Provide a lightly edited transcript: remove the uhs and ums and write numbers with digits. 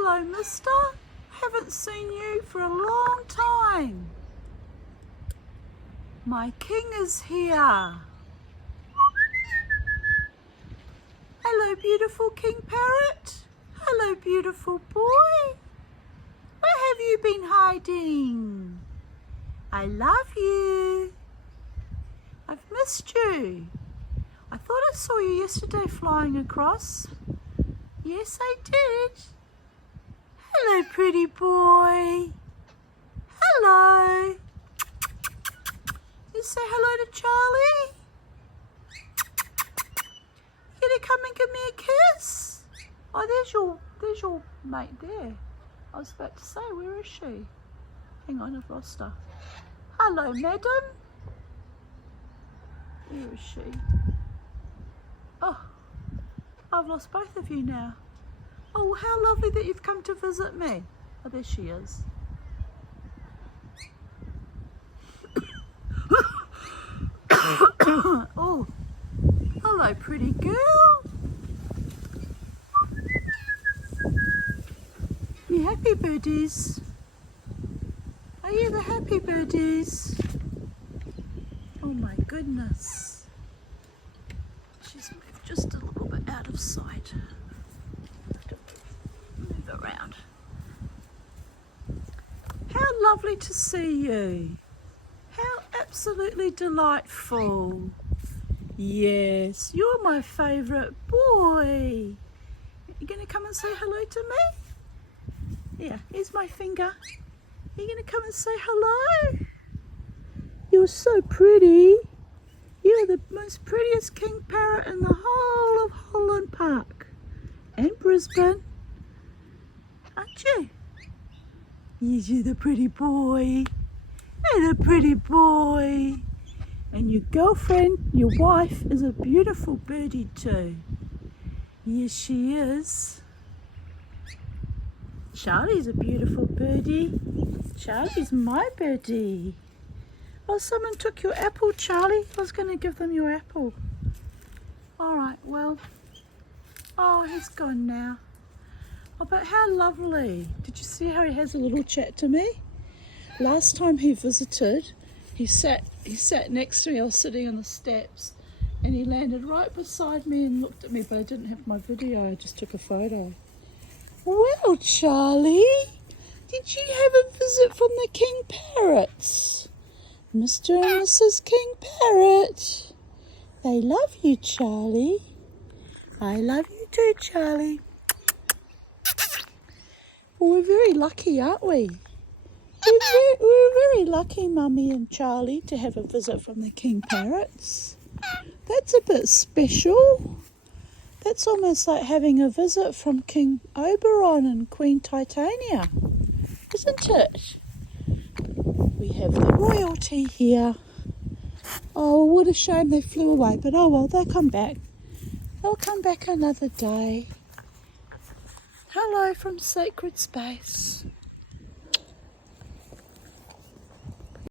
Hello, mister. Haven't seen you for a long time. My king is here. Hello, beautiful King Parrot. Hello, beautiful boy. Where have you been hiding? I love you. I've missed you. I thought I saw you yesterday flying across. Yes, I did. Hello, pretty boy. Hello. You say hello to Charlie? You gonna come and give me a kiss? Oh, there's your mate there. I was about to say, where is she? Hang on, I've lost her. Hello, madam. Where is she? Oh, I've lost both of you now. Oh, how lovely that you've come to visit me. Oh, there she is. Oh, hello, pretty girl. You happy birdies? Are you the happy birdies? Oh my goodness. She's moved just a little bit out of sight. Move around. How lovely to see you. How absolutely delightful. Yes, you're my favourite boy. You going to come and say hello to me? Yeah, here's my finger. Are you going to come and say hello? You're so pretty. You're the most prettiest king parrot in the whole of Holland Park and Brisbane, aren't you? Yes, you're the pretty boy. You're the pretty boy. And your girlfriend, your wife, is a beautiful birdie too. Yes, she is. Charlie's a beautiful birdie. Charlie's my birdie. Oh, someone took your apple, Charlie. I was going to give them your apple. All right, well. Oh, he's gone now. Oh, but how lovely. Did you see how he has a little chat to me? Last time he visited, he sat next to me. I was sitting on the steps and he landed right beside me and looked at me, but I didn't have my video. I just took a photo. Well, Charlie, did you have a visit from the King Parrots? Mr. and Mrs. King Parrot. They love you, Charlie. I love you too, Charlie. Well, we're very lucky, aren't we? We're very lucky, Mummy and Charlie, to have a visit from the King Parrots. That's a bit special. That's almost like having a visit from King Oberon and Queen Titania, isn't it? We have the royalty here. Oh, what a shame they flew away, but oh well, they'll come back. They'll come back another day. Hello from sacred space.